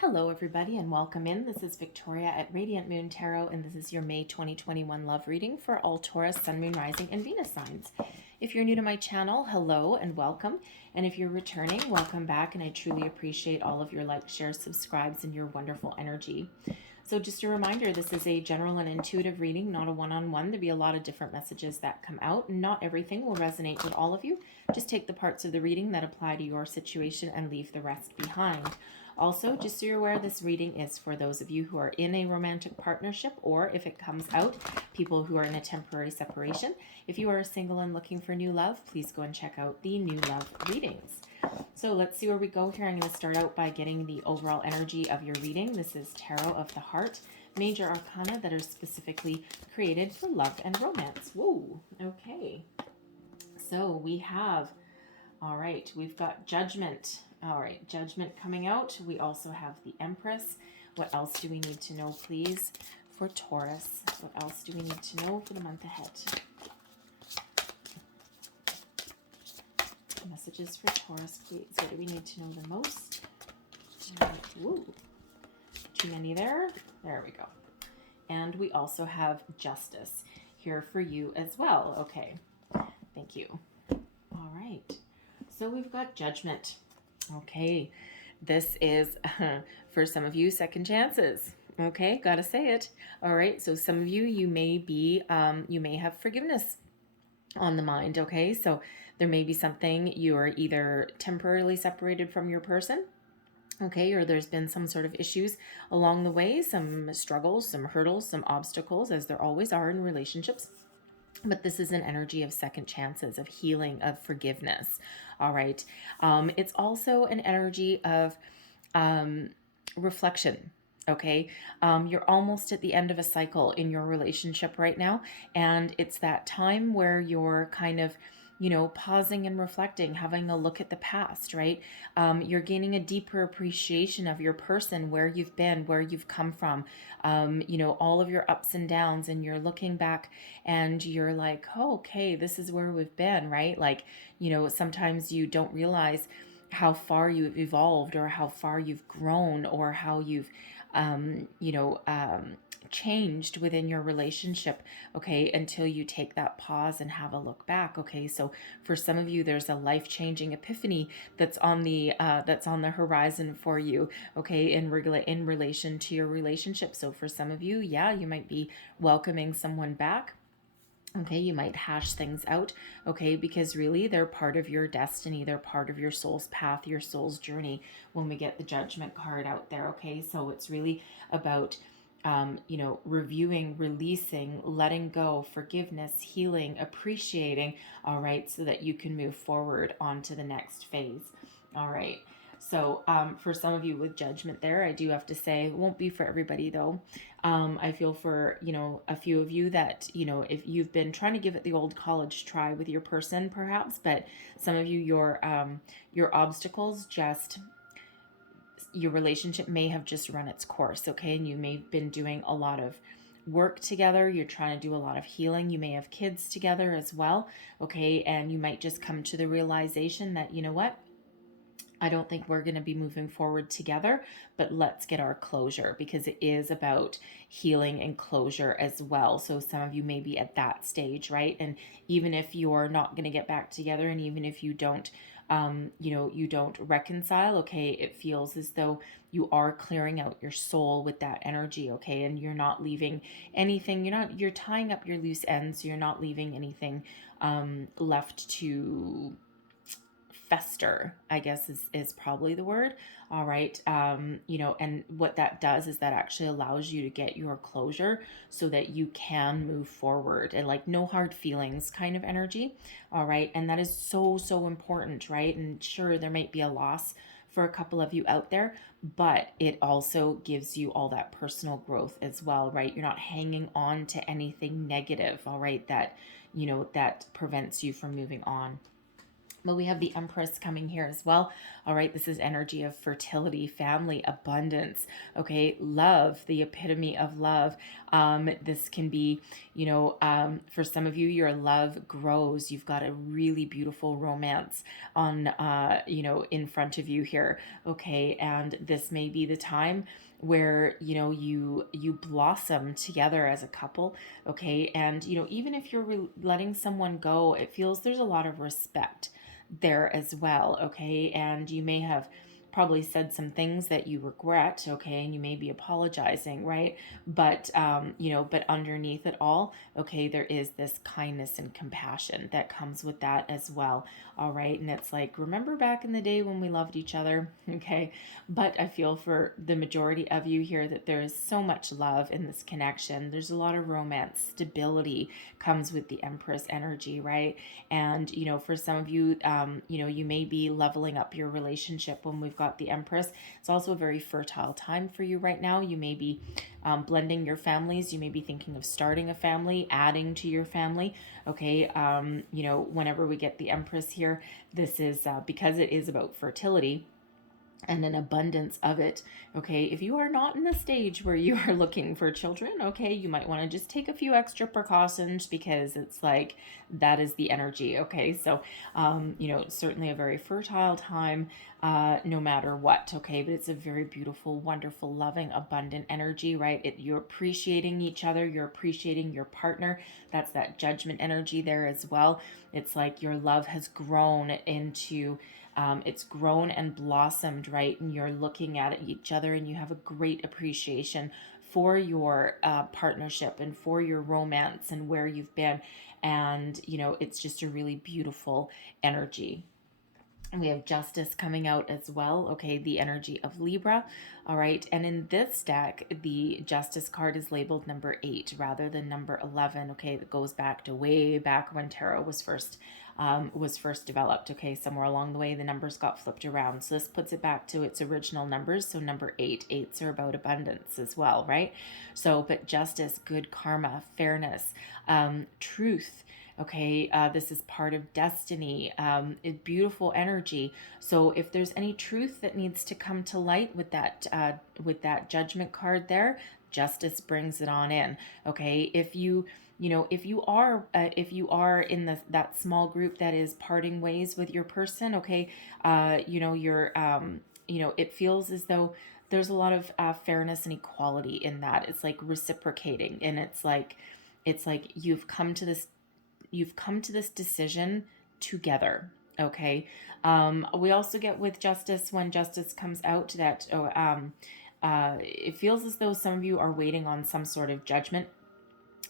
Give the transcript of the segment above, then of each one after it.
Hello, everybody, and welcome in. This is Victoria at Radiant Moon Tarot, and this is your May 2021 love reading for all Taurus, Sun, Moon, Rising, and Venus signs. If you're new to my channel, hello and welcome. And if you're returning, welcome back, and I truly appreciate all of your likes, shares, subscribes, and your wonderful energy. So just a reminder, this is a general and intuitive reading, not a one-on-one. There'll be a lot of different messages that come out. Not everything will resonate with all of you. Just take the parts of the reading that apply to your situation and leave the rest behind. Also, just so you're aware, this reading is for those of you who are in a romantic partnership, or if it comes out, people who are in a temporary separation. If you are single and looking for new love, please go and check out the new love readings. So let's see where we go here. I'm going to start out by getting the overall energy of your reading. This is Tarot of the Heart, major arcana that are specifically created for love and romance. Whoa, okay. So we have, all right, we've got Judgment. All right, Judgment coming out. We also have the Empress. What else do we need to know, please, for Taurus? What else do we need to know for the month ahead? Messages for Taurus, please. What do we need to know the most? Ooh, too many there. There we go. And we also have Justice here for you as well. Okay, thank you. All right, so we've got Judgment. Okay, this is, for some of you, second chances. Okay, gotta say it. All right, so some of you, you may have forgiveness on the mind. Okay, so there may be something you are either temporarily separated from your person, okay, or there's been some sort of issues along the way, some struggles, some hurdles, some obstacles, as there always are in relationships. But this is an energy of second chances, of healing, of forgiveness. All right. It's also an energy of reflection. Okay. You're almost at the end of a cycle in your relationship right now. And it's that time where you're kind of, pausing and reflecting, having a look at the past, right? You're gaining a deeper appreciation of your person, where you've been, where you've come from, all of your ups and downs, and you're looking back and you're like, oh, okay, this is where we've been, right? Like, sometimes you don't realize how far you've evolved, or how far you've grown, or how you've, changed within your relationship, okay, until you take that pause and have a look back. Okay, so for some of you, there's a life-changing epiphany that's on the horizon for you, okay, in relation to your relationship. So for some of you, yeah, you might be welcoming someone back. Okay, you might hash things out, okay, because really they're part of your destiny. They're part of your soul's path, your soul's journey when we get the Judgment card out there, okay? So it's really about, reviewing, releasing, letting go, forgiveness, healing, appreciating, all right, so that you can move forward on to the next phase, all right? So for some of you with Judgment there, I do have to say, it won't be for everybody though. I feel for, a few of you that, if you've been trying to give it the old college try with your person perhaps, but some of you, your obstacles your relationship may have just run its course, okay? And you may have been doing a lot of work together. You're trying to do a lot of healing. You may have kids together as well, okay? And you might just come to the realization that, you know what? I don't think we're going to be moving forward together, but let's get our closure, because it is about healing and closure as well. So some of you may be at that stage, right? And even if you're not going to get back together, and even if you don't, you don't reconcile, okay, it feels as though you are clearing out your soul with that energy, okay? And you're not leaving anything, you're tying up your loose ends. You're not leaving anything left to fester, I guess is probably the word. All right. And what that does is that actually allows you to get your closure so that you can move forward, and like no hard feelings kind of energy. All right. And that is so, so important, right? And sure, there might be a loss for a couple of you out there, but it also gives you all that personal growth as well, right? You're not hanging on to anything negative, all right, that, that prevents you from moving on. But we have the Empress coming here as well. All right, this is energy of fertility, family, abundance. Okay, love, the epitome of love. This can be, for some of you, your love grows. You've got a really beautiful romance on, in front of you here. Okay, and this may be the time where you blossom together as a couple. Okay, and even if you're letting someone go, it feels there's a lot of respect there as well. Okay, and you may have probably said some things that you regret. Okay, and you may be apologizing, right? But but underneath it all, okay, there is this kindness and compassion that comes with that as well. All right, and it's like, remember back in the day when we loved each other. Okay, but I feel for the majority of you here that there is so much love in this connection. There's a lot of romance, stability comes with the Empress energy, right? And for some of you, you may be leveling up your relationship when we've got the Empress. It's also a very fertile time for you right now. You may be blending your families. You may be thinking of starting a family, adding to your family. Okay, whenever we get the Empress here, this is because it is about fertility and an abundance of it. Okay, if you are not in the stage where you are looking for children, okay, you might want to just take a few extra precautions, because it's like that is the energy. Okay, so certainly a very fertile time, no matter what. Okay, but it's a very beautiful, wonderful, loving, abundant energy, right? You're appreciating each other, you're appreciating your partner. That's that Judgment energy there as well. It's like your love has grown into it's grown and blossomed, right? And you're looking at each other and you have a great appreciation for your partnership and for your romance and where you've been. And, it's just a really beautiful energy. And we have Justice coming out as well. Okay, the energy of Libra. All right, and in this deck, the Justice card is labeled number 8 rather than number 11. Okay, that goes back to way back when tarot was first developed. Okay, somewhere along the way the numbers got flipped around, so this puts it back to its original numbers. So number 8, 8s are about abundance as well, right? So, but justice, good karma, fairness, truth. Okay, this is part of destiny, beautiful energy. So if there's any truth that needs to come to light with that Judgment card there, justice brings it on in. Okay, if you are in that small group that is parting ways with your person, okay, you're it feels as though there's a lot of fairness and equality in that. It's like reciprocating, and it's like you've come to this decision together. Okay, we also get with justice, when justice comes out, that it feels as though some of you are waiting on some sort of judgment.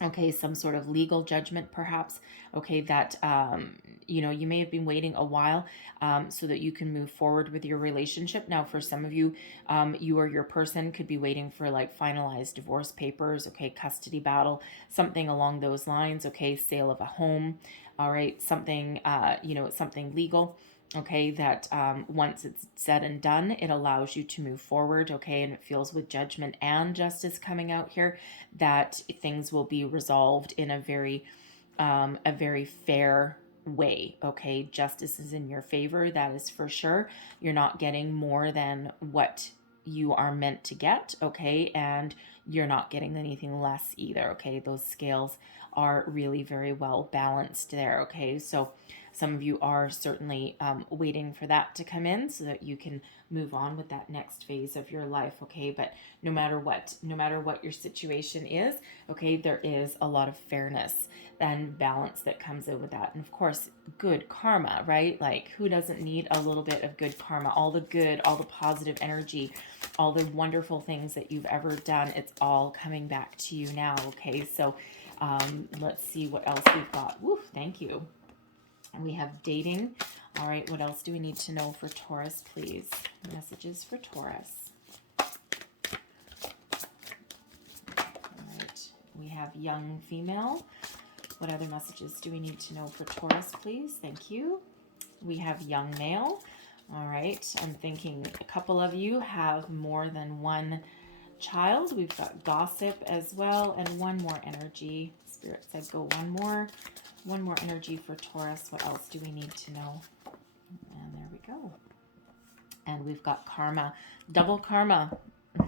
Okay, some sort of legal judgment perhaps. Okay, that you may have been waiting a while so that you can move forward with your relationship. Now for some of you, you or your person could be waiting for like finalized divorce papers. Okay, custody battle, something along those lines. Okay, sale of a home. All right, something something legal. Okay, that once it's said and done, it allows you to move forward. Okay, and it feels with Judgment and Justice coming out here that things will be resolved in a very fair way. Okay, justice is in your favor, that is for sure. You're not getting more than what you are meant to get. Okay, and you're not getting anything less either. Okay, those scales are really very well balanced there. Okay, so some of you are certainly waiting for that to come in so that you can move on with that next phase of your life. Okay, but no matter what your situation is, okay, there is a lot of fairness and balance that comes in with that. And of course, good karma, right? Like, who doesn't need a little bit of good karma? All the good, all the positive energy, all the wonderful things that you've ever done, it's all coming back to you now. Okay, so let's see what else we've got. Woo, thank you. We have dating. All right, what else do we need to know for Taurus, please? Messages for Taurus. All right, we have young female. What other messages do we need to know for Taurus, please? Thank you. We have young male. All right, I'm thinking a couple of you have more than one child. We've got gossip as well, and one more energy. Spirit said go one more energy for Taurus. What else do we need to know? go. And we've got karma, double karma.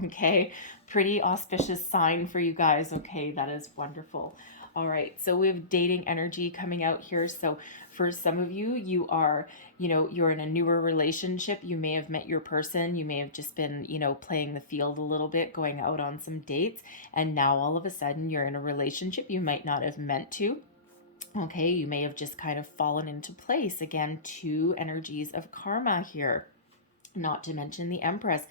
Okay, pretty auspicious sign for you guys. Okay, that is wonderful. All right, so we have dating energy coming out here. So for some of you, you are, you're in a newer relationship. You may have met your person. You may have just been, playing the field a little bit, going out on some dates. And now all of a sudden you're in a relationship you might not have meant to. Okay, you may have just kind of fallen into place. Again, two energies of karma here, not to mention the Empress,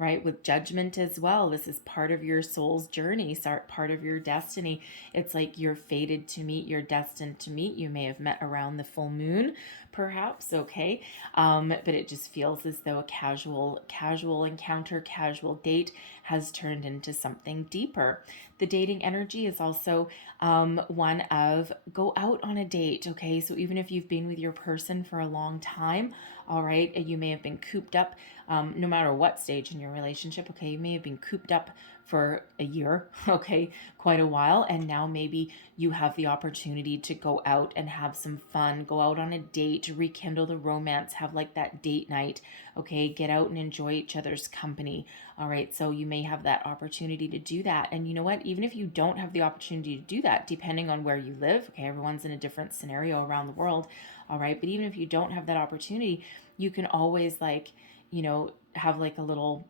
right? With judgment as well. This is part of your soul's journey, part of your destiny. It's like you're fated to meet, you're destined to meet. You may have met around the full moon, perhaps, okay? But it just feels as though a casual encounter, casual date has turned into something deeper. The dating energy is also one of go out on a date, okay? So even if you've been with your person for a long time, all right, you may have been cooped up, no matter what stage in your relationship, okay, you may have been cooped up for a year, okay, quite a while, and now maybe you have the opportunity to go out and have some fun, go out on a date, rekindle the romance, have like that date night, okay, get out and enjoy each other's company, all right, so you may have that opportunity to do that. And you know what, even if you don't have the opportunity to do that, depending on where you live, okay, everyone's in a different scenario around the world, all right, but even if you don't have that opportunity, you can always have like a little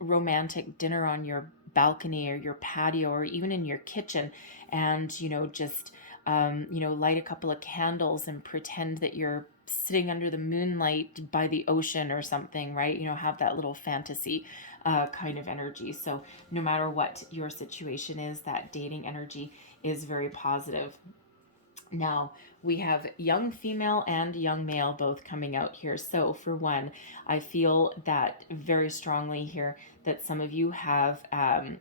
romantic dinner on your balcony or your patio or even in your kitchen, and just light a couple of candles and pretend that you're sitting under the moonlight by the ocean or something, right? Have that little fantasy kind of energy. So no matter what your situation is, that dating energy is very positive. Now, we have young female and young male both coming out here. So, for one, I feel that very strongly here that some of you have, a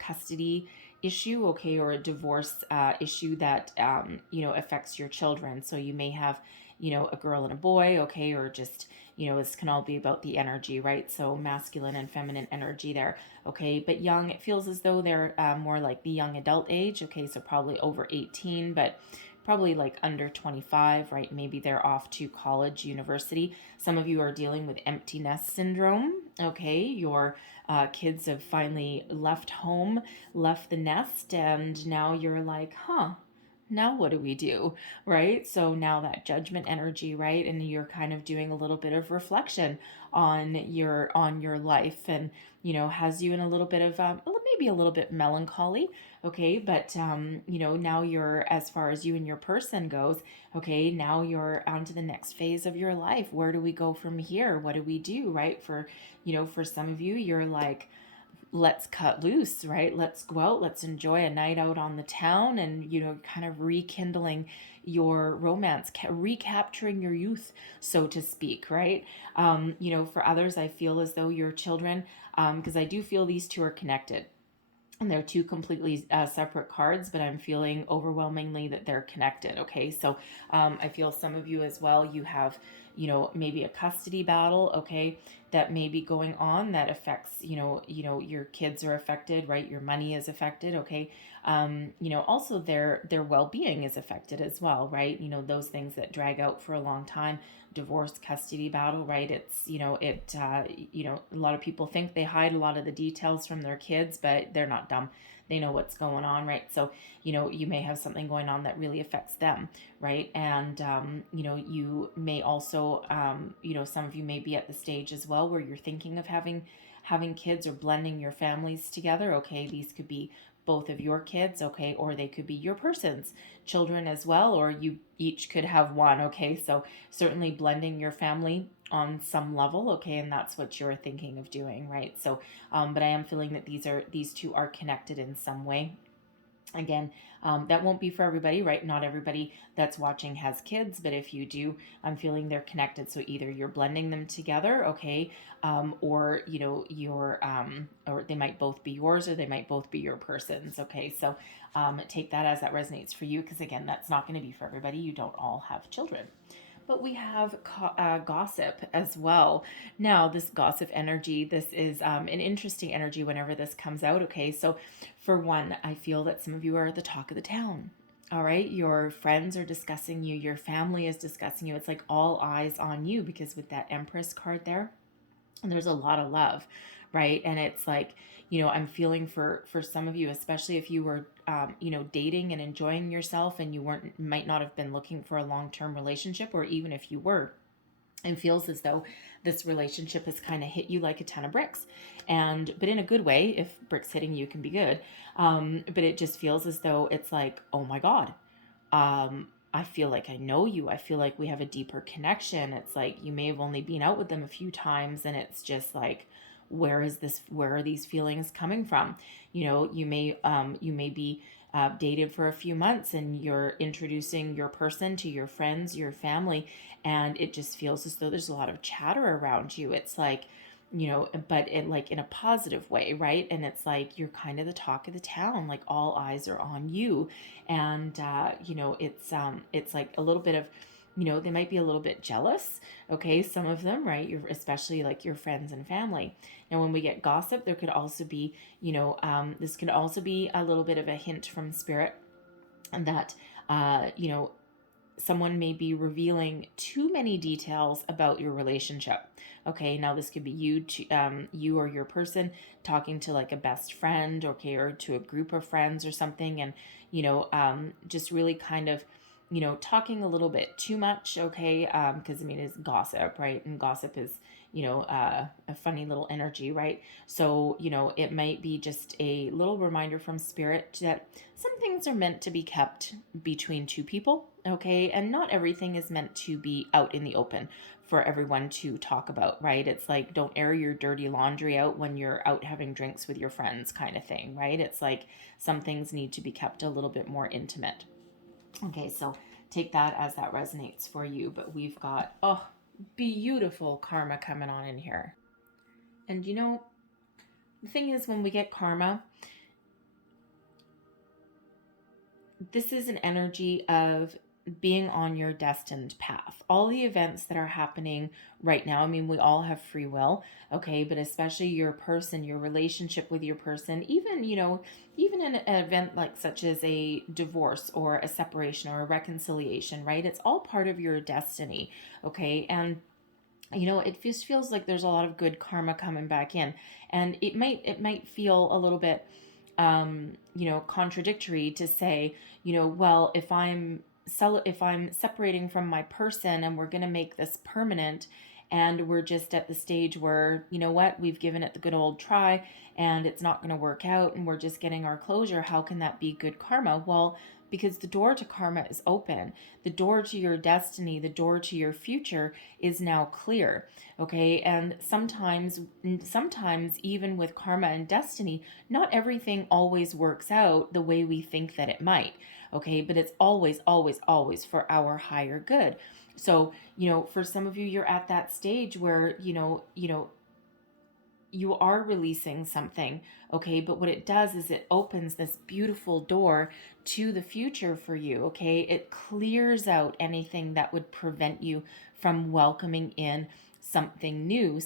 custody issue, okay, or a divorce issue that, affects your children. So, you may have, a girl and a boy, okay, or just, this can all be about the energy, right? So, masculine and feminine energy there. Okay, but young, it feels as though they're more like the young adult age. Okay, so probably over 18, but probably like under 25, right? Maybe they're off to college, university. Some of you are dealing with empty nest syndrome. Okay, your kids have finally left home, left the nest, and now you're like, now what do we do, right? So now that judgment energy, right? And you're kind of doing a little bit of reflection on your life, and has you in a little bit of maybe a little bit melancholy, okay, but now you're, as far as you and your person goes, okay, now you're on to the next phase of your life. Where do we go from here? What do we do, right? For some of you, you're like, let's cut loose, right? Let's go out, let's enjoy a night out on the town, and kind of rekindling your romance, recapturing your youth, so to speak, right? For others, I feel as though your children, because I do feel these two are connected, and they're two completely separate cards, but I'm feeling overwhelmingly that they're connected. Okay, so I feel some of you as well, you have maybe a custody battle, okay, that may be going on that affects your kids are affected, right? Your money is affected, okay. Also their well-being is affected as well, right? Those things that drag out for a long time, divorce, custody battle, right? It's a lot of people think they hide a lot of the details from their kids, but they're not dumb. They know what's going on, right? So you may have something going on that really affects them, right? And you may also some of you may be at the stage as well where you're thinking of having kids or blending your families together. Okay, these could be both of your kids, okay, or they could be your person's children as well, or you each could have one, okay. So certainly blending your family on some level, okay, and that's what you're thinking of doing, right? So but I am feeling that these two are connected in some way. Again, that won't be for everybody, right? Not everybody that's watching has kids, but if you do, I'm feeling they're connected. So either you're blending them together, okay, or or they might both be yours, or they might both be your person's, okay. So take that as that resonates for you, because again, that's not going to be for everybody. You don't all have children. But we have gossip as well. Now, this gossip energy, this is an interesting energy whenever this comes out, okay? So, for one, I feel that some of you are the talk of the town, All right. Your friends are discussing you. Your family is discussing you. It's like all eyes on you, because with that Empress card there, and there's a lot of love, right? And it's like, I'm feeling for some of you, especially if you were dating and enjoying yourself, and you might not have been looking for a long-term relationship, or even if you were, and feels as though this relationship has kind of hit you like a ton of bricks, but in a good way. If bricks hitting you can be good, but it just feels as though it's like, oh my god, I feel like I know you. I feel like we have a deeper connection. It's like you may have only been out with them a few times, and it's just like, where are these feelings coming from? You may be dated for a few months, and you're introducing your person to your friends, your family, and it just feels as though there's a lot of chatter around you. It's like, but like in a positive way, right? And it's like you're kind of the talk of the town, like all eyes are on you. And it's like a little bit of, they might be a little bit jealous, okay, some of them, right? You're especially like your friends and family. Now when we get gossip, there could also be, this could also be a little bit of a hint from spirit that uh you know someone may be revealing too many details about your relationship. Okay, now this could be you or your person talking to like a best friend, okay, or to a group of friends or something, and just really kind of talking a little bit too much, okay, because I mean it's gossip, right? And gossip is a funny little energy, right? So it might be just a little reminder from spirit that some things are meant to be kept between two people, okay, and not everything is meant to be out in the open for everyone to talk about, right? It's like, don't air your dirty laundry out when you're out having drinks with your friends, kind of thing, right? It's like some things need to be kept a little bit more intimate. Okay, so take that as that resonates for you. But we've got, oh, beautiful karma coming on in here. And the thing is, when we get karma, this is an energy of being on your destined path. All the events that are happening right now, I mean, we all have free will, okay, but especially your person, your relationship with your person, even in an event like such as a divorce or a separation or a reconciliation, right? It's all part of your destiny, okay? And it just feels like there's a lot of good karma coming back in, and it might feel a little bit contradictory to say, well, if I'm separating from my person and we're going to make this permanent, and we're just at the stage where, what, we've given it the good old try and it's not going to work out and we're just getting our closure, how can that be good karma? Well, because the door to karma is open. The door to your destiny, the door to your future is now clear. Okay? And sometimes even with karma and destiny, not everything always works out the way we think that it might. Okay? But it's always, always, always for our higher good. So, for some of you, you're at that stage where, you are releasing something, okay, but what it does is it opens this beautiful door to the future for you, okay? It clears out anything that would prevent you from welcoming in something new,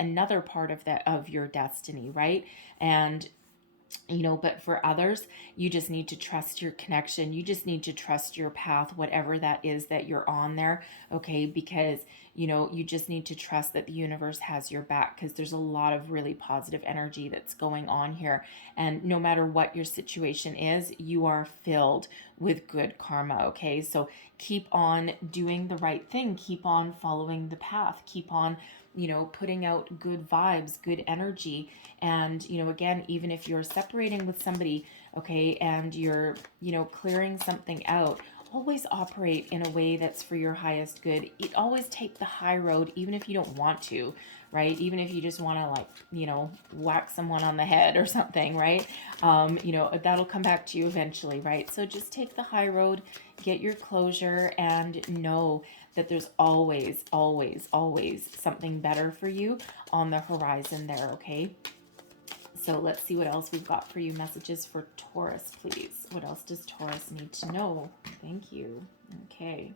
another part of your destiny, right? And but for others, you just need to trust your connection. You just need to trust your path, whatever that is that you're on there, okay? Because, you just need to trust that the universe has your back, because there's a lot of really positive energy that's going on here. And no matter what your situation is, you are filled with good karma, okay? So keep on doing the right thing. Keep on following the path. Keep on putting out good vibes, good energy. And, again, even if you're separating with somebody, okay, and you're, clearing something out, always operate in a way that's for your highest good. Always take the high road, even if you don't want to, right? Even if you just want to, like, whack someone on the head or something, right? That'll come back to you eventually, right? So just take the high road, get your closure, and know that there's always, always, always something better for you on the horizon there, okay? So let's see what else we've got for you. Messages for Taurus, please. What else does Taurus need to know? Thank you. Okay.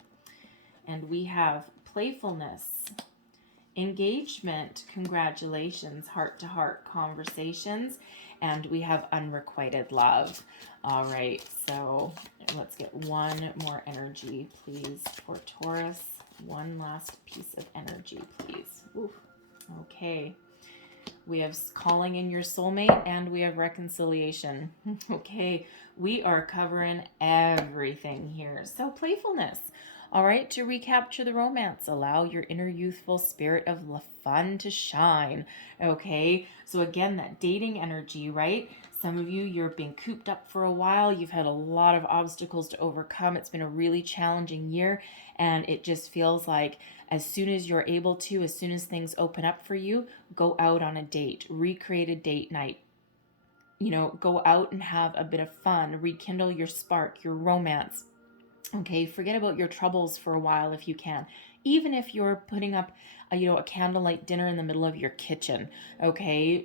And we have playfulness, engagement. Congratulations. Heart-to-heart conversations. And we have unrequited love. All right, so let's get one more energy, please, for Taurus. One last piece of energy, please. Oof. Okay. We have calling in your soulmate, and we have reconciliation. Okay, we are covering everything here. So playfulness. All right, to recapture the romance, allow your inner youthful spirit of fun to shine. Okay, so again, that dating energy, right? Some of you, you're being cooped up for a while. You've had a lot of obstacles to overcome. It's been a really challenging year, and it just feels like as soon as you're able to, as soon as things open up for you, go out on a date, recreate a date night. You know, go out and have a bit of fun, rekindle your spark, your romance. Okay, forget about your troubles for a while if you can. Even if you're putting up a candlelight dinner in the middle of your kitchen, okay,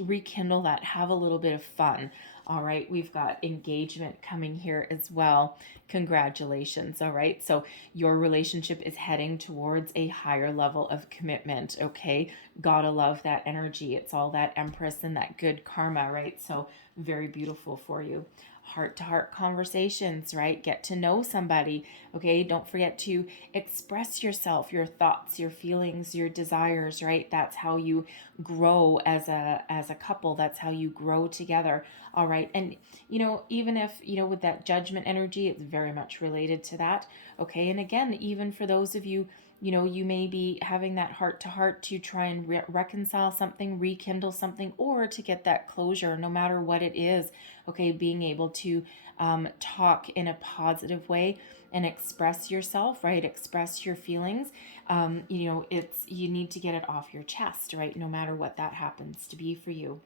rekindle that, have a little bit of fun. All right, we've got engagement coming here as well. Congratulations. All right, so your relationship is heading towards a higher level of commitment. Okay, gotta love that energy. It's all that Empress and that good karma, right? So very beautiful for you. Heart-to-heart conversations, right? Get to know somebody. Okay, don't forget to express yourself, your thoughts, your feelings, your desires, right? That's how you grow as a couple. That's how you grow together. All right, and even if with that judgment energy, it's very much related to that. Okay, and again, even for those of you, you may be having that heart to heart to try and reconcile something, rekindle something, or to get that closure, no matter what it is. Okay, being able to talk in a positive way and express yourself, right? Express your feelings. You need to get it off your chest, right? No matter what that happens to be for you.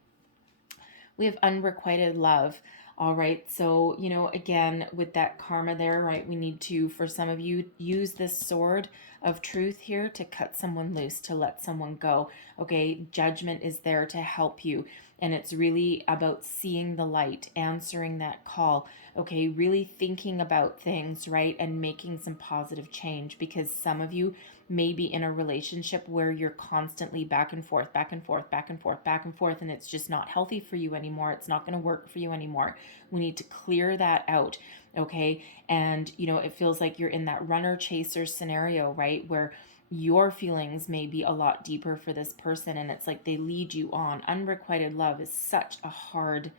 We have unrequited love. All right. So, again, with that karma there, right, we need to, for some of you, use this sword of truth here to cut someone loose, to let someone go. Okay. Judgment is there to help you. And it's really about seeing the light, answering that call. Okay. Really thinking about things, right, and making some positive change, because some of you may be in a relationship where you're constantly back and forth, back and forth, back and forth, back and forth, and it's just not healthy for you anymore. It's not going to work for you anymore. We need to clear that out, okay? And, it feels like you're in that runner-chaser scenario, right, where your feelings may be a lot deeper for this person, and it's like they lead you on. Unrequited love is such a hard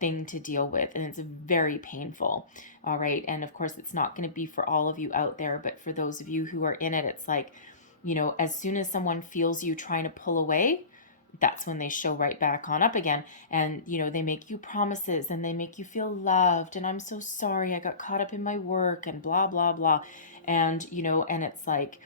thing to deal with, and it's very painful. All right, and of course it's not going to be for all of you out there, but for those of you who are in it, it's like, as soon as someone feels you trying to pull away, that's when they show right back on up again. And they make you promises, and they make you feel loved, and I'm so sorry I got caught up in my work, and blah blah blah. And and it's like,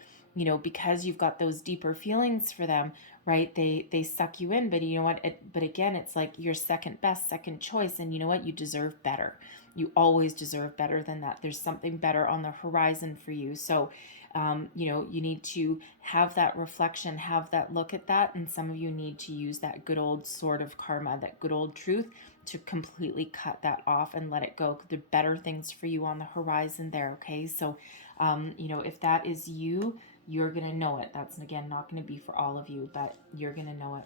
because you've got those deeper feelings for them, right? They suck you in. But you know what? But again, it's like your second best, second choice. And you know what? You deserve better. You always deserve better than that. There's something better on the horizon for you. So, you need to have that reflection, have that look at that. And some of you need to use that good old sword of karma, that good old truth, to completely cut that off and let it go. There are better things for you on the horizon there. Okay. So, if that is you, you're going to know it. That's, again, not going to be for all of you, but you're going to know it.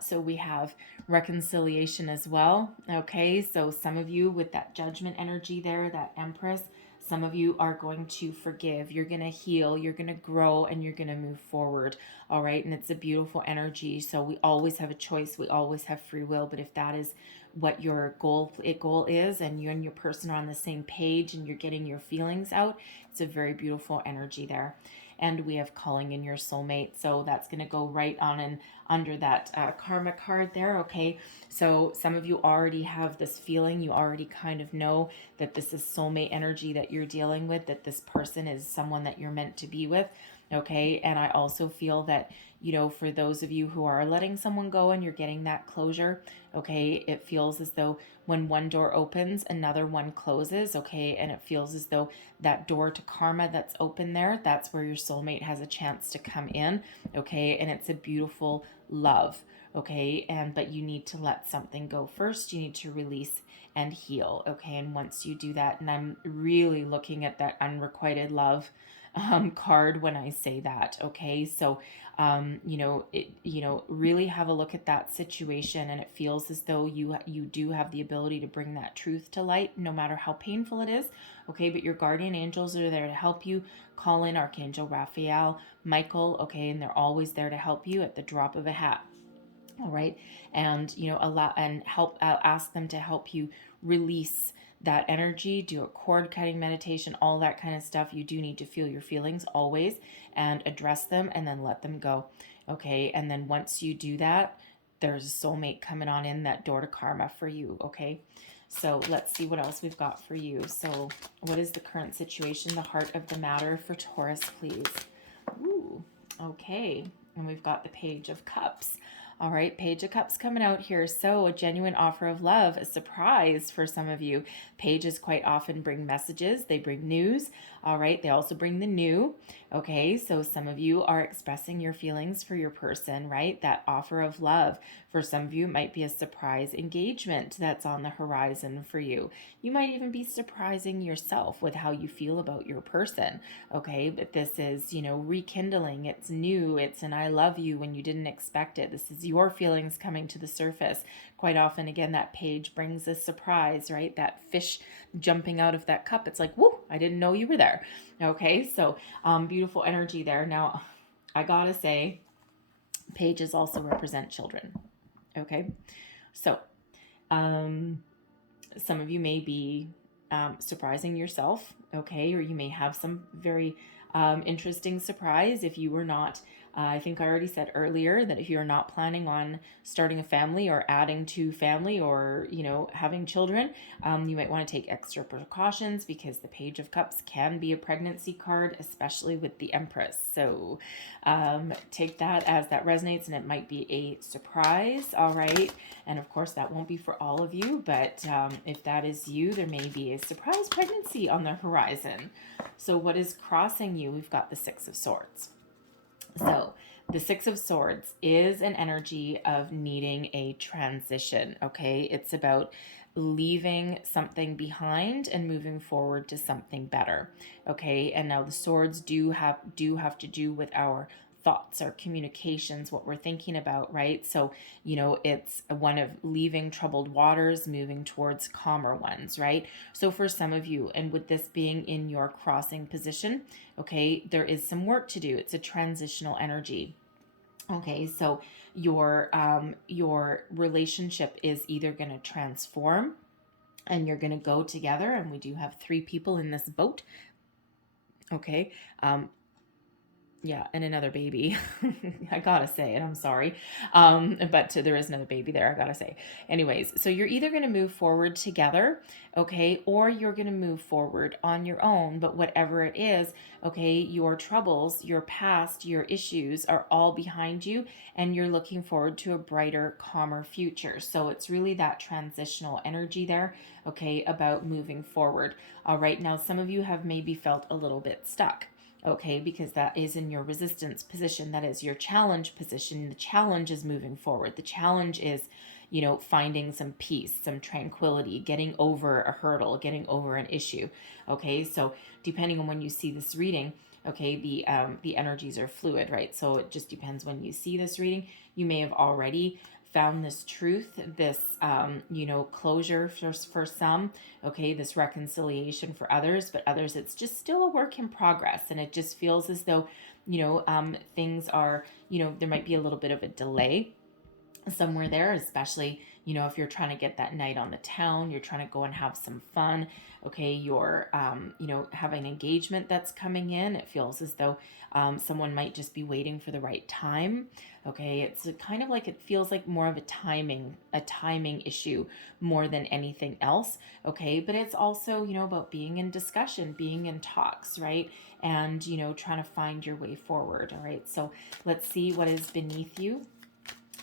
So we have reconciliation as well. Okay, so some of you with that judgment energy there, that Empress, some of you are going to forgive. You're going to heal. You're going to grow, and you're going to move forward. All right, and it's a beautiful energy. So we always have a choice. We always have free will. But if that is what your goal is, and you and your person are on the same page, and you're getting your feelings out, it's a very beautiful energy there. And we have calling in your soulmate. So that's going to go right on and under that karma card there. Okay. So some of you already have this feeling. You already kind of know that this is soulmate energy that you're dealing with, that this person is someone that you're meant to be with. Okay. And I also feel that, for those of you who are letting someone go and you're getting that closure, okay, it feels as though when one door opens, another one closes, okay, and it feels as though that door to karma that's open there, that's where your soulmate has a chance to come in, okay, and it's a beautiful love, okay, but you need to let something go first. You need to release and heal, okay, and once you do that, and I'm really looking at that unrequited love, card when I say that. Okay. So, really have a look at that situation, and it feels as though you do have the ability to bring that truth to light, no matter how painful it is. Okay. But your guardian angels are there to help you. Call in Archangel Raphael, Michael. Okay. And they're always there to help you at the drop of a hat. All right. And, allow and help, ask them to help you release that energy, do a cord cutting meditation, all that kind of stuff. You do need to feel your feelings always and address them and then let them go. Okay. And then once you do that, there's a soulmate coming on in that door to karma for you. Okay. So let's see what else we've got for you. So what is the current situation, the heart of the matter for Taurus, please? Ooh, okay. And we've got the Page of Cups. All right, Page of Cups coming out here. So a genuine offer of love, a surprise for some of you. Pages quite often bring messages. They bring news. All right, they also bring the new. Okay, so some of you are expressing your feelings for your person, right? That offer of love. For some of you, it might be a surprise engagement that's on the horizon for you. You might even be surprising yourself with how you feel about your person. Okay, but this is, rekindling. It's new. It's an I love you when you didn't expect it. This is your feelings coming to the surface. Quite often, again, that page brings a surprise, right? That fish jumping out of that cup. It's like, whoo, I didn't know you were there. Okay, so beautiful energy there. Now, I gotta say, pages also represent children. Okay, so some of you may be surprising yourself, okay, or you may have some very interesting surprise if you were not. I think I already said earlier that if you're not planning on starting a family or adding to family or, having children, you might want to take extra precautions because the Page of Cups can be a pregnancy card, especially with the Empress. So take that as that resonates, and it might be a surprise. All right. And of course, that won't be for all of you, but if that is you, there may be a surprise pregnancy on the horizon. So what is crossing you? We've got the Six of Swords. So the Six of Swords is an energy of needing a transition, okay? It's about leaving something behind and moving forward to something better, okay? And now the swords do have to do with our thoughts, our communications, what we're thinking about, right? So, it's one of leaving troubled waters, moving towards calmer ones, right? So for some of you, and with this being in your crossing position, okay, there is some work to do. It's a transitional energy. Okay, so your relationship is either going to transform and you're going to go together, and we do have 3 people in this boat. Okay, yeah, and another baby. I gotta say it. I'm sorry. But there is another baby there, I gotta say. Anyways, so you're either going to move forward together, okay, or you're going to move forward on your own. But whatever it is, okay, your troubles, your past, your issues are all behind you, and you're looking forward to a brighter, calmer future. So it's really that transitional energy there, okay, about moving forward. All right, now some of you have maybe felt a little bit stuck. Okay, because that is in your resistance position. That is your challenge position. The challenge is moving forward. The challenge is, finding some peace, some tranquility, getting over a hurdle, getting over an issue. Okay, so depending on when you see this reading, okay, the energies are fluid, right? So it just depends when you see this reading. You may have already found this truth, this closure for some, okay, this reconciliation for others, but others it's just still a work in progress, and it just feels as though things are, there might be a little bit of a delay somewhere there, especially if you're trying to get that night on the town, you're trying to go and have some fun, okay, you're have an engagement that's coming in. It feels as though someone might just be waiting for the right time. Okay, it's kind of like, it feels like more of a timing issue more than anything else. Okay, but it's also about being in discussion, being in talks, right? And trying to find your way forward. All right, so let's see what is beneath you.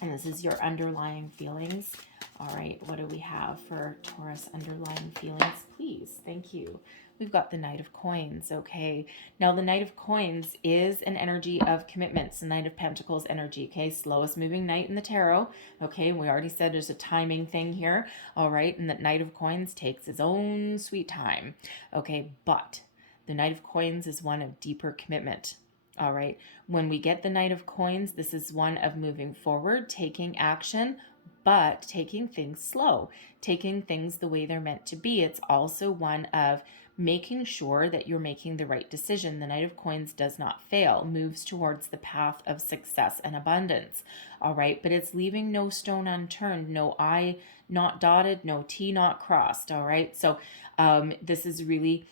And this is your underlying feelings. All right, what do we have for Taurus underlying feelings, please? Thank you. We've got the Knight of Coins, okay? Now, the Knight of Coins is an energy of commitments, the Knight of Pentacles energy, okay? Slowest moving knight in the tarot, okay? We already said there's a timing thing here, all right? And that Knight of Coins takes its own sweet time, okay? But The Knight of Coins is one of deeper commitment. All right. When we get the Knight of Coins, this is one of moving forward, taking action, but taking things slow, taking things the way they're meant to be. It's also one of making sure that you're making the right decision. The Knight of Coins does not fail, moves towards the path of success and abundance. All right. But it's leaving no stone unturned, no I not dotted, no T not crossed. All right. So this is really,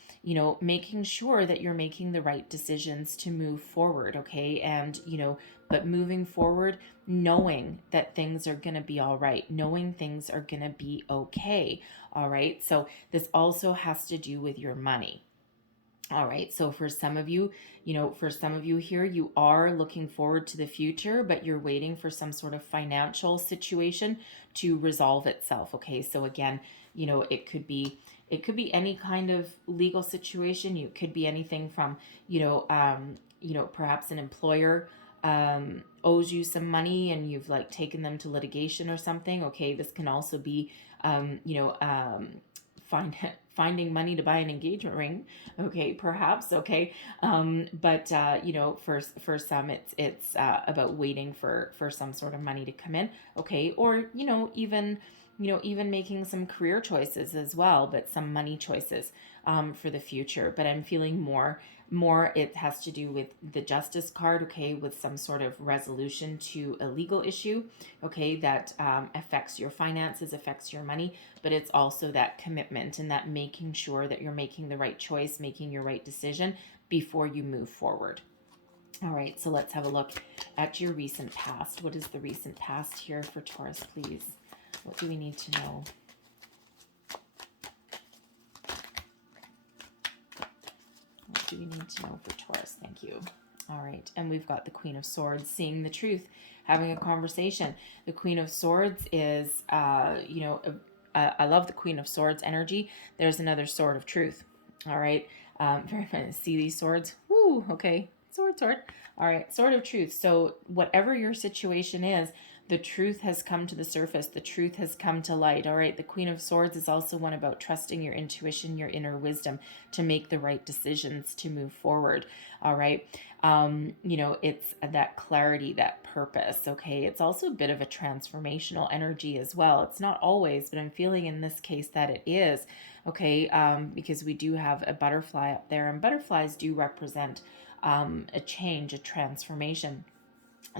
making sure that you're making the right decisions to move forward. Okay. And, but moving forward, knowing that things are going to be all right, knowing things are going to be okay. All right. So this also has to do with your money. All right. So for some of you, here, you are looking forward to the future, but you're waiting for some sort of financial situation to resolve itself. Okay. So again, it could be any kind of legal situation. You could be anything from, perhaps an employer owes you some money and you've like taken them to litigation or something. Okay. This can also be, finding money to buy an engagement ring. Okay. Perhaps. Okay. But for some, it's about waiting for some sort of money to come in. Okay. Or, even making some career choices as well, but some money choices for the future. But I'm feeling more it has to do with the Justice card, okay, with some sort of resolution to a legal issue, okay, that affects your finances, affects your money, but it's also that commitment and that making sure that you're making the right choice, making your right decision before you move forward. All right, so let's have a look at your recent past. What is the recent past here for Taurus, please? What do we need to know? What do we need to know for Taurus? Thank you. All right, and we've got the Queen of Swords, seeing the truth, having a conversation. The Queen of Swords is, I love the Queen of Swords energy. There's another sword of truth. All right, very fun. See these swords? Woo, okay, sword. All right, sword of truth. So whatever your situation is, the truth has come to the surface. The truth has come to light. All right. The Queen of Swords is also one about trusting your intuition, your inner wisdom to make the right decisions to move forward. All right. It's that clarity, that purpose. Okay. It's also a bit of a transformational energy as well. It's not always, but I'm feeling in this case that it is. Okay. Because we do have a butterfly up there, and butterflies do represent a change, a transformation.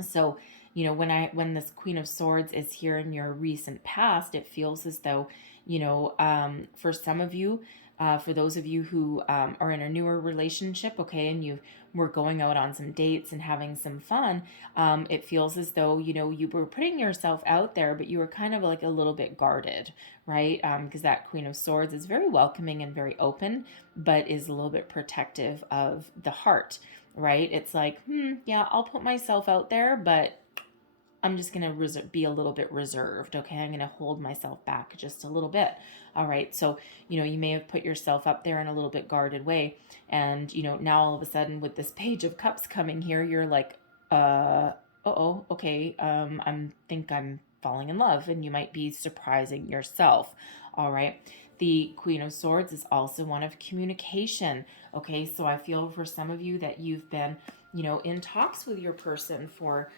So, when this Queen of Swords is here in your recent past, it feels as though, for some of you, for those of you who are in a newer relationship, okay, and you were going out on some dates and having some fun, it feels as though, you were putting yourself out there, but you were kind of like a little bit guarded, right? Because that Queen of Swords is very welcoming and very open, but is a little bit protective of the heart, right? It's like, yeah, I'll put myself out there, but I'm just going to be a little bit reserved. Okay. I'm going to hold myself back just a little bit. All right. So, you may have put yourself up there in a little bit guarded way. And, now all of a sudden with this Page of Cups coming here, you're like, okay. I think I'm falling in love, and you might be surprising yourself. All right. The Queen of Swords is also one of communication. Okay. So I feel for some of you that you've been, in talks with your person for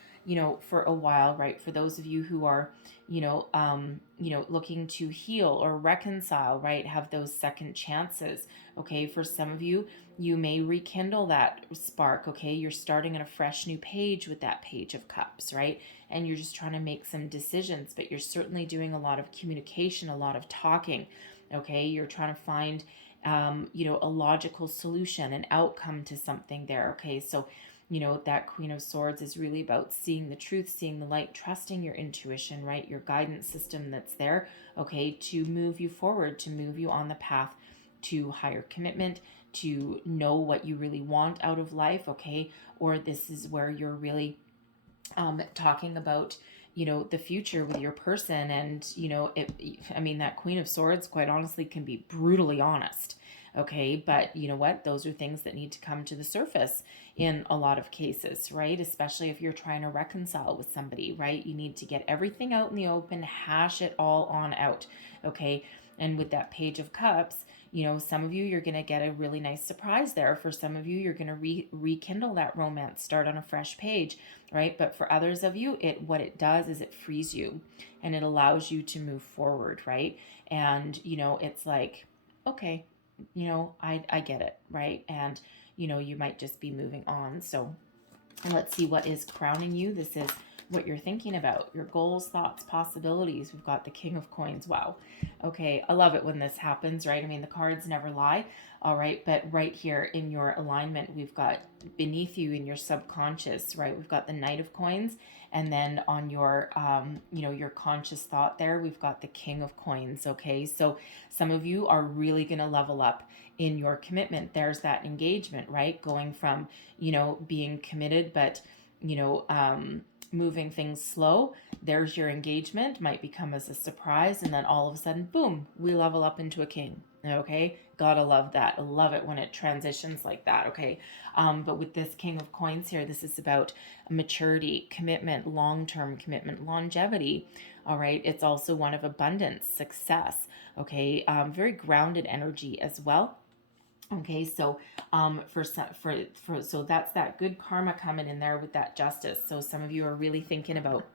a while, right? For those of you who are, looking to heal or reconcile, right? Have those second chances. Okay. For some of you, you may rekindle that spark. Okay. You're starting on a fresh new page with that Page of Cups, right? And you're just trying to make some decisions, but you're certainly doing a lot of communication, a lot of talking. Okay. You're trying to find, a logical solution, an outcome to something there. Okay. So, that Queen of Swords is really about seeing the truth, seeing the light, trusting your intuition, right? Your guidance system that's there, okay, to move you forward, to move you on the path to higher commitment, to know what you really want out of life, okay? Or this is where you're really talking about, the future with your person. And, that Queen of Swords, quite honestly, can be brutally honest. Okay, but you know what? Those are things that need to come to the surface in a lot of cases, right? Especially if you're trying to reconcile with somebody, right? You need to get everything out in the open, hash it all on out, okay? And with that Page of Cups, you know, some of you, you're going to get a really nice surprise there. For some of you, you're going to rekindle that romance, start on a fresh page, right? But for others of you, what it does is it frees you and it allows you to move forward, right? And, you know, it's like, okay, you know, I get it, right? And, you know, you might just be moving on. So let's see what is crowning you. This is what you're thinking about, your goals, thoughts, possibilities. We've got the King of Coins. Wow. Okay, I love it when this happens, right? I mean, the cards never lie. All right, but right here in your alignment, we've got beneath you in your subconscious, right? We've got the Knight of Coins, and then on your, you know, your conscious thought there, we've got the King of Coins. Okay, so some of you are really going to level up in your commitment. There's that engagement, right? Going from, you know, being committed, but, you know, moving things slow. There's your engagement, might become as a surprise, and then all of a sudden, boom, we level up into a king. Okay, gotta love that. I love it when it transitions like that. Okay, but with this King of Coins here, this is about maturity, commitment, long-term commitment, longevity. All right, it's also one of abundance, success. Okay, very grounded energy as well. Okay, so so that's that good karma coming in there with that justice. So some of you are really thinking about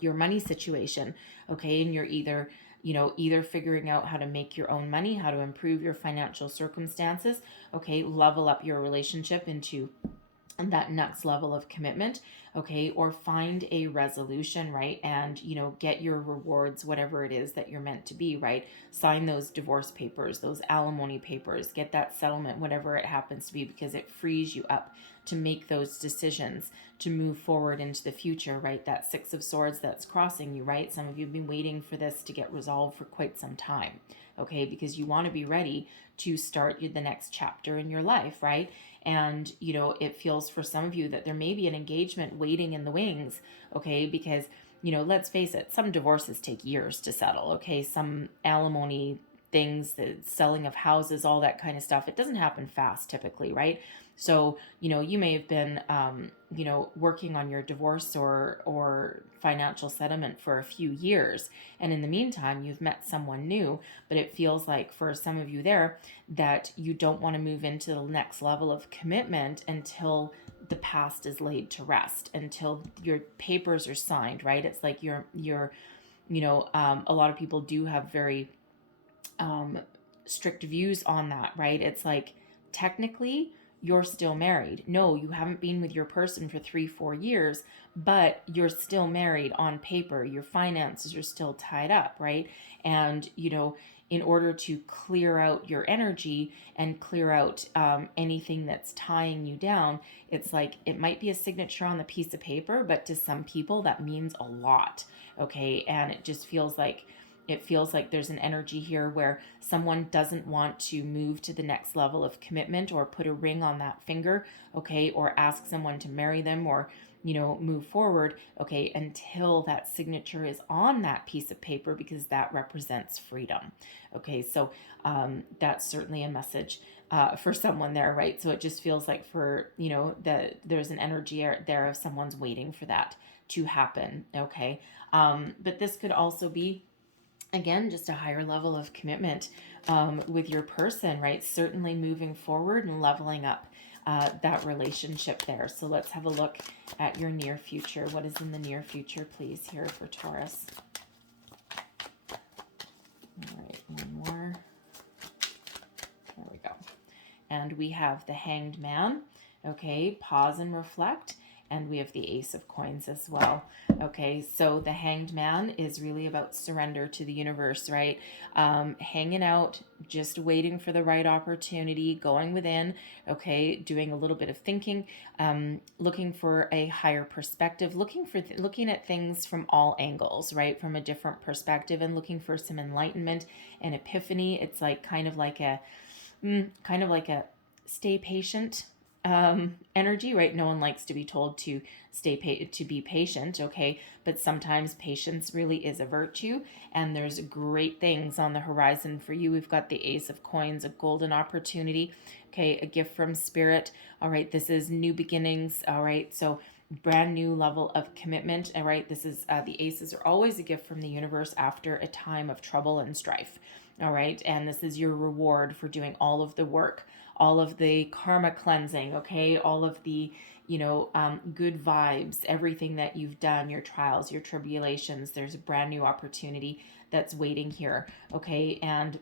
your money situation, okay, and you're either, you know, either figuring out how to make your own money, how to improve your financial circumstances, okay, level up your relationship into that next level of commitment, okay, or find a resolution, right? And, you know, get your rewards, whatever it is that you're meant to be, right? Sign those divorce papers, those alimony papers, get that settlement, whatever it happens to be, because it frees you up to make those decisions, to move forward into the future, right? That Six of Swords that's crossing you, right? Some of you have been waiting for this to get resolved for quite some time, okay, because you want to be ready to start the next chapter in your life, right? And, you know, it feels for some of you that there may be an engagement waiting in the wings, okay? Because, you know, let's face it, some divorces take years to settle, okay? Some alimony things, the selling of houses, all that kind of stuff, it doesn't happen fast typically, right? So, you know, you may have been, you know, working on your divorce or financial settlement for a few years. And in the meantime, you've met someone new, but it feels like for some of you there that you don't want to move into the next level of commitment until the past is laid to rest, until your papers are signed, right? It's like you're, you know, a lot of people do have very strict views on that, right? It's like technically you're still married. No, you haven't been with your person for 3-4 years, but you're still married on paper. Your finances are still tied up, right? And, you know, in order to clear out your energy and clear out anything that's tying you down, it's like it might be a signature on the piece of paper, but to some people that means a lot, okay? And it just feels like there's an energy here where someone doesn't want to move to the next level of commitment or put a ring on that finger, okay, or ask someone to marry them or, you know, move forward, okay, until that signature is on that piece of paper, because that represents freedom. Okay, so that's certainly a message for someone there, right? So it just feels like for, you know, that there's an energy there of someone's waiting for that to happen, okay? But this could also be, again, just a higher level of commitment with your person, right? Certainly moving forward and leveling up that relationship there. So let's have a look at your near future. What is in the near future, please, here for Taurus? All right, one more. There we go. And we have the Hanged Man. Okay, pause and reflect. And we have the Ace of Coins as well. Okay, so the Hanged Man is really about surrender to the universe, right? Hanging out, just waiting for the right opportunity, going within, okay, doing a little bit of thinking, looking for a higher perspective, looking at things from all angles, right? From a different perspective, and looking for some enlightenment and epiphany. It's like kind of like a stay patient energy, right? No one likes to be told to to be patient, okay? But sometimes patience really is a virtue, and there's great things on the horizon for you. We've got the Ace of Coins, a golden opportunity, okay? A gift from Spirit. All right, this is new beginnings. All right, so brand new level of commitment. All right, this is the aces are always a gift from the universe after a time of trouble and strife. All right, and this is your reward for doing all of the work, all of the karma cleansing, okay, all of the good vibes, everything that you've done, your trials, your tribulations. There's a brand new opportunity that's waiting here, okay? And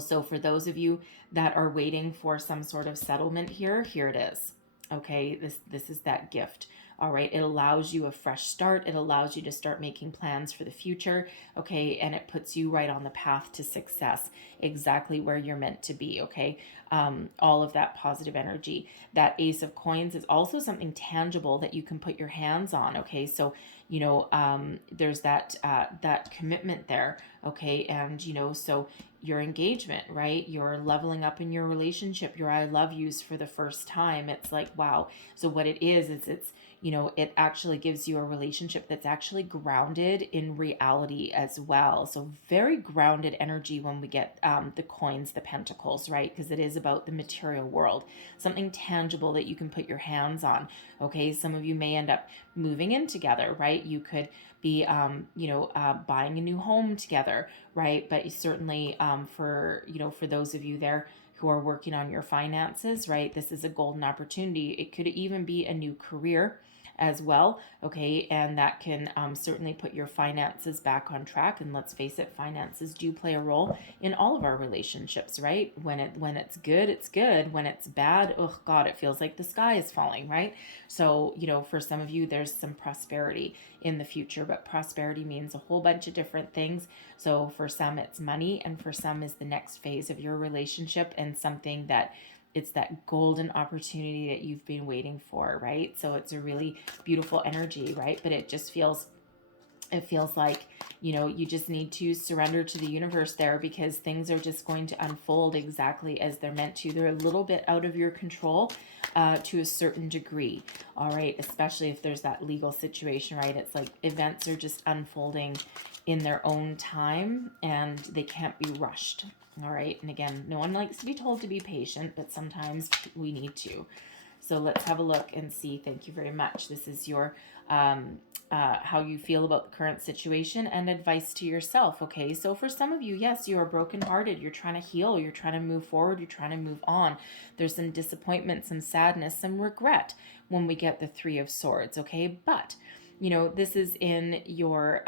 so for those of you that are waiting for some sort of settlement here it is. Okay, this is that gift. All right, it allows you a fresh start. It allows you to start making plans for the future. Okay, and it puts you right on the path to success, exactly where you're meant to be. Okay, all of that positive energy. That Ace of Coins is also something tangible that you can put your hands on. Okay, so there's that commitment there. Okay, and so your engagement, right? You're leveling up in your relationship, your I love yous for the first time. It's like, wow. So what it is it's it actually gives you a relationship that's actually grounded in reality as well. So very grounded energy when we get the coins, the pentacles, right? Because it is about the material world, something tangible that you can put your hands on. Okay, some of you may end up moving in together, right? You could be buying a new home together, right? But certainly for those of you there who are working on your finances, right, this is a golden opportunity. It could even be a new career as well, okay, and that can certainly put your finances back on track. And let's face it, finances do play a role in all of our relationships, right? When it's good, it's good. When it's bad, oh God, it feels like the sky is falling, right? So for some of you, there's some prosperity in the future, but prosperity means a whole bunch of different things. So for some, it's money, and for some is the next phase of your relationship, and something that it's that golden opportunity that you've been waiting for, right? So it's a really beautiful energy, right? But it feels like you just need to surrender to the universe there, because things are just going to unfold exactly as they're meant to. They're a little bit out of your control to a certain degree, all right? Especially if there's that legal situation, right? It's like events are just unfolding in their own time and they can't be rushed. All right. And again, no one likes to be told to be patient, but sometimes we need to. So let's have a look and see. Thank you very much. This is your how you feel about the current situation and advice to yourself. Okay. So for some of you, yes, you are brokenhearted. You're trying to heal. You're trying to move forward. You're trying to move on. There's some disappointment, some sadness, some regret when we get the Three of Swords. Okay. But this is in your,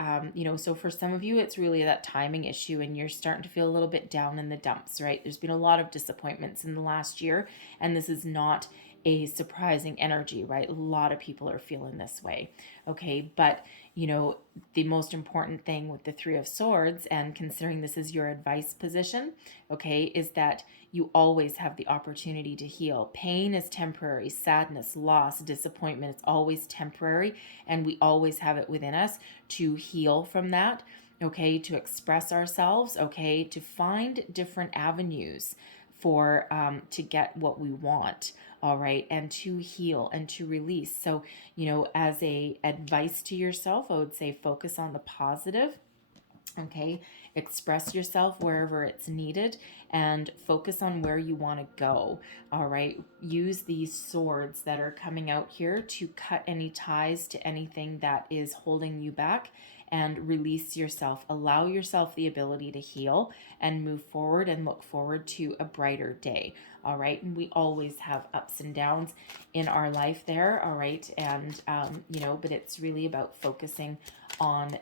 so for some of you, it's really that timing issue and you're starting to feel a little bit down in the dumps, right? There's been a lot of disappointments in the last year, and this is not a surprising energy, right? A lot of people are feeling this way. Okay. But, the most important thing with the Three of Swords, and considering this is your advice position, okay, is that you always have the opportunity to heal. Pain is temporary. Sadness, loss, disappointment, it's always temporary. And we always have it within us to heal from that, okay, to express ourselves, okay, to find different avenues for to get what we want, all right, and to heal and to release. So as a advice to yourself, I would say focus on the positive. Okay, express yourself wherever it's needed and focus on where you want to go. All right, use these swords that are coming out here to cut any ties to anything that is holding you back and release yourself. Allow yourself the ability to heal and move forward and look forward to a brighter day. All right, and we always have ups and downs in our life there. All right, and but it's really about focusing on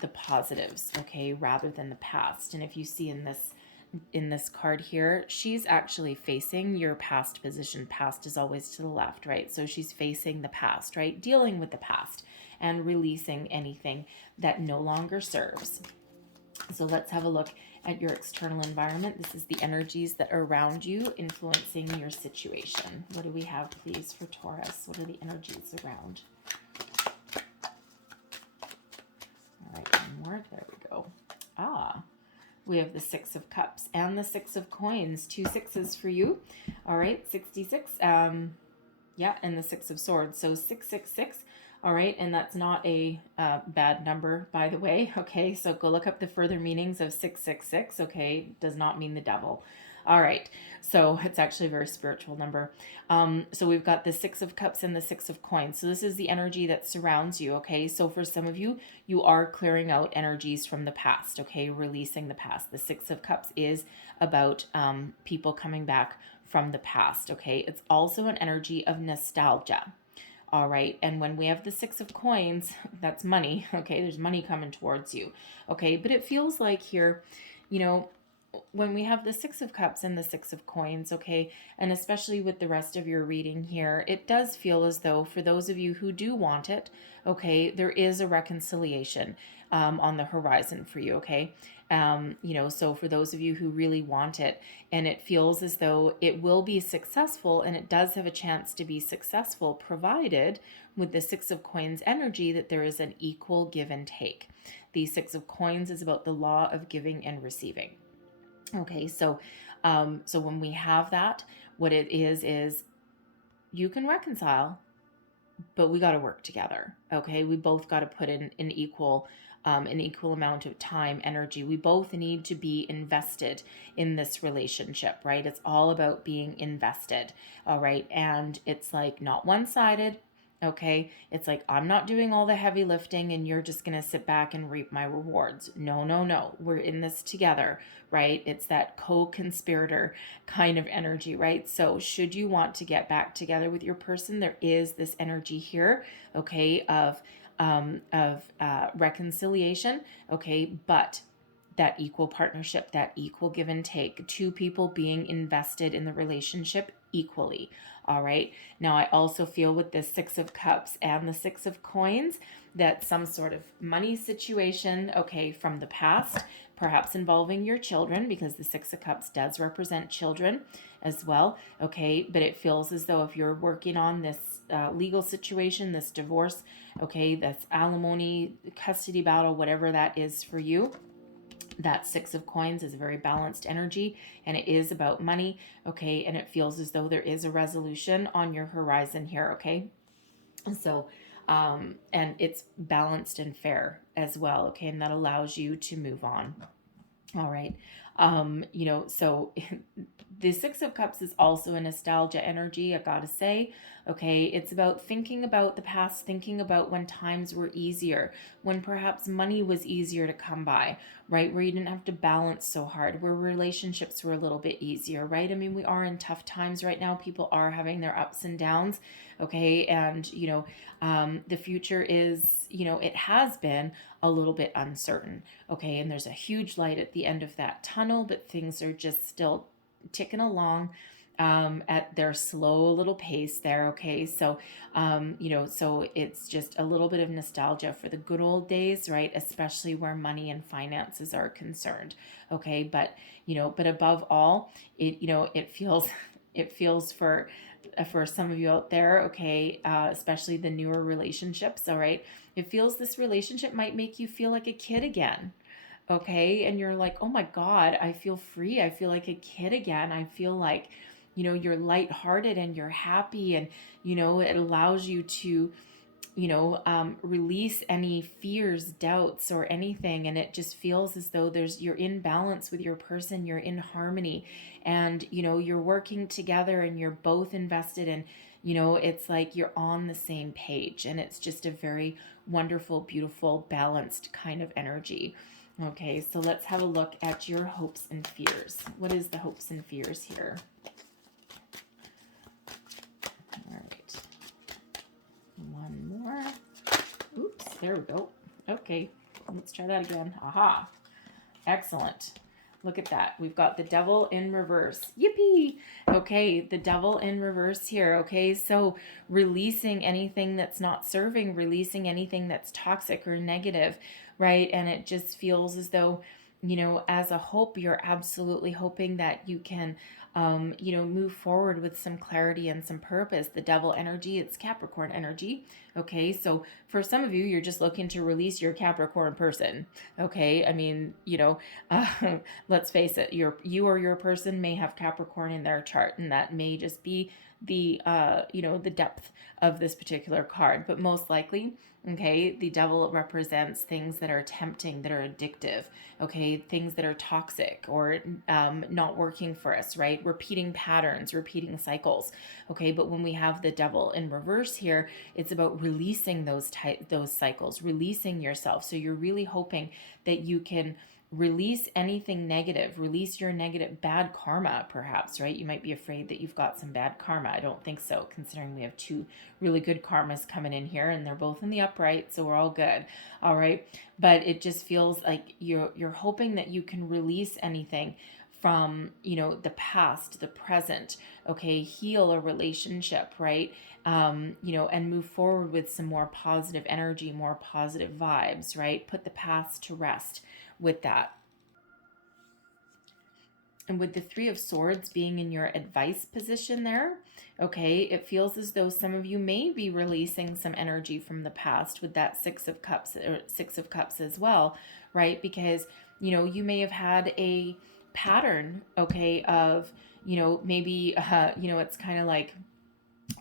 the positives, okay, rather than the past. And if you see in this card here, she's actually facing your past position. Past is always to the left, right? So she's facing the past, right? Dealing with the past and releasing anything that no longer serves. So let's have a look at your external environment. This is the energies that are around you influencing your situation. What do we have, please, for Taurus? What are the energies around? All right, one more. There we go. We have the Six of Cups and the Six of Coins. 2 sixes for you. All right, 66. Yeah, and the Six of Swords. So 666. All right, and that's not a bad number, by the way. Okay, so go look up the further meanings of 666. Okay, does not mean the devil. All right. So it's actually a very spiritual number. So we've got the Six of Cups and the Six of Coins. So this is the energy that surrounds you. Okay. So for some of you, you are clearing out energies from the past. Okay. Releasing the past. The Six of Cups is about people coming back from the past. Okay. It's also an energy of nostalgia. All right. And when we have the Six of Coins, that's money. Okay. There's money coming towards you. Okay. But it feels like here, you know, when we have the Six of Cups and the Six of Coins, okay, and especially with the rest of your reading here, it does feel as though for those of you who do want it, okay, there is a reconciliation on the horizon for you, okay? So for those of you who really want it, and it feels as though it will be successful, and it does have a chance to be successful, provided with the Six of Coins energy that there is an equal give and take. The Six of Coins is about the law of giving and receiving. Okay, so when we have that, what it is you can reconcile, but we got to work together. Okay, we both got to put in an equal amount of time, energy. We both need to be invested in this relationship, right? It's all about being invested. All right, and it's like not one-sided. Okay, it's like I'm not doing all the heavy lifting and you're just gonna sit back and reap my rewards. No, no, no. We're in this together, right? It's that co-conspirator kind of energy, right? So should you want to get back together with your person, there is this energy here, okay, of reconciliation, okay, but that equal partnership, that equal give and take, two people being invested in the relationship equally. All right. Now, I also feel with the Six of Cups and the Six of Coins that some sort of money situation, okay, from the past, perhaps involving your children, because the Six of Cups does represent children as well. Okay. But it feels as though if you're working on this legal situation, this divorce, okay, that's alimony, custody battle, whatever that is for you, that Six of Coins is a very balanced energy, and it is about money, okay, and it feels as though there is a resolution on your horizon here, okay? So and it's balanced and fair as well, okay, and that allows you to move on. All right. So the Six of Cups is also a nostalgia energy, I gotta say. Okay, it's about thinking about the past, thinking about when times were easier, when perhaps money was easier to come by, right? Where you didn't have to balance so hard, where relationships were a little bit easier, right? I mean, we are in tough times right now. People are having their ups and downs, okay? And, the future is, it has been a little bit uncertain, okay? And there's a huge light at the end of that tunnel, but things are just still ticking along at their slow little pace there, okay? So, so it's just a little bit of nostalgia for the good old days, right? Especially where money and finances are concerned, okay? But, but above all, it feels for some of you out there, okay, especially the newer relationships, all right? It feels this relationship might make you feel like a kid again, okay? And you're like, oh my God, I feel free. I feel like a kid again. I feel like, you're lighthearted and you're happy, and, it allows you to, release any fears, doubts, or anything. And it just feels as though you're in balance with your person, you're in harmony, and, you're working together and you're both invested in, it's like you're on the same page, and it's just a very wonderful, beautiful, balanced kind of energy. Okay, so let's have a look at your hopes and fears. What is the hopes and fears here? All right. One more. Oops, there we go. Okay, let's try that again. Aha. Excellent. Look at that. We've got the Devil in reverse. Yippee! Okay, the Devil in reverse here. Okay, so releasing anything that's not serving, releasing anything that's toxic or negative, right? And it just feels as though, as a hope, you're absolutely hoping that you can, move forward with some clarity and some purpose. The Devil energy, it's Capricorn energy. Okay, so for some of you, you're just looking to release your Capricorn person. Okay, I mean, let's face it, you or your person may have Capricorn in their chart, and that may just be the the depth of this particular card. But most likely, Okay, the devil represents things that are tempting, that are addictive, okay, things that are toxic or not working for us, right? Repeating patterns, repeating cycles, okay. But when we have the devil in reverse here, it's about releasing those cycles, releasing yourself. So you're really hoping that you can release anything negative, release your negative bad karma, perhaps, right? You might be afraid that you've got some bad karma. I don't think so, considering we have two really good karmas coming in here, and they're both in the upright, so we're all good. All right, but it just feels like you're hoping that you can release anything from, you know, the past, the present, okay, heal a relationship, right? You know, and move forward with some more positive energy, more positive vibes, right? Put the past to rest with that. And with the Three of Swords being in your advice position there, okay, it feels as though some of you may be releasing some energy from the past with that Six of Cups, or Six of Cups as well, right? Because, you know, you may have had a pattern, okay, of, you know, maybe, you know, it's kind of like,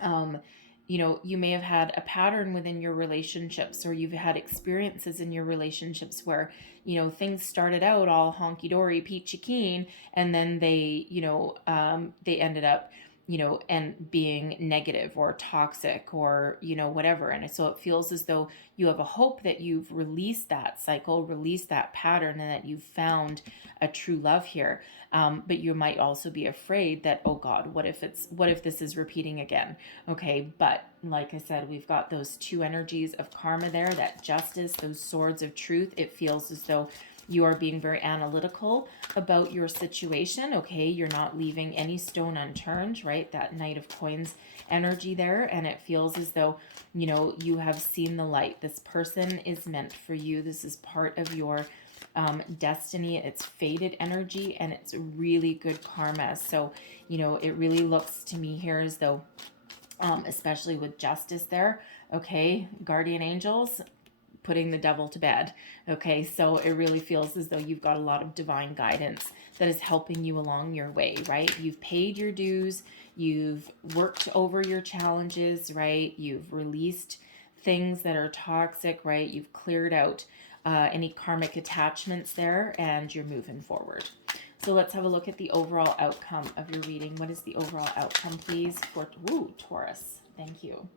um, you know, you may have had a pattern within your relationships, or you've had experiences in your relationships where, you know, things started out all honky-dory peachy keen, and then they, you know, they ended up, you know, and being negative or toxic or, you know, whatever. And so it feels as though you have a hope that you've released that cycle, released that pattern, and that you've found a true love here. But you might also be afraid that, oh God, what if this is repeating again? Okay, but like I said, we've got those two energies of karma there, that justice, those swords of truth. It feels as though you are being very analytical about your situation, okay? You're not leaving any stone unturned, right? That Knight of Coins energy there, and it feels as though, you know, you have seen the light. This person is meant for you. This is part of your destiny. It's faded energy, and it's really good karma. So, you know, it really looks to me here as though, especially with justice there, okay, guardian angels putting the devil to bed. Okay, so it really feels as though you've got a lot of divine guidance that is helping you along your way, right? You've paid your dues, you've worked over your challenges, right? You've released things that are toxic, right? You've cleared out any karmic attachments there, and you're moving forward. So let's have a look at the overall outcome of your reading. What is the overall outcome, please, for Taurus? Thank you.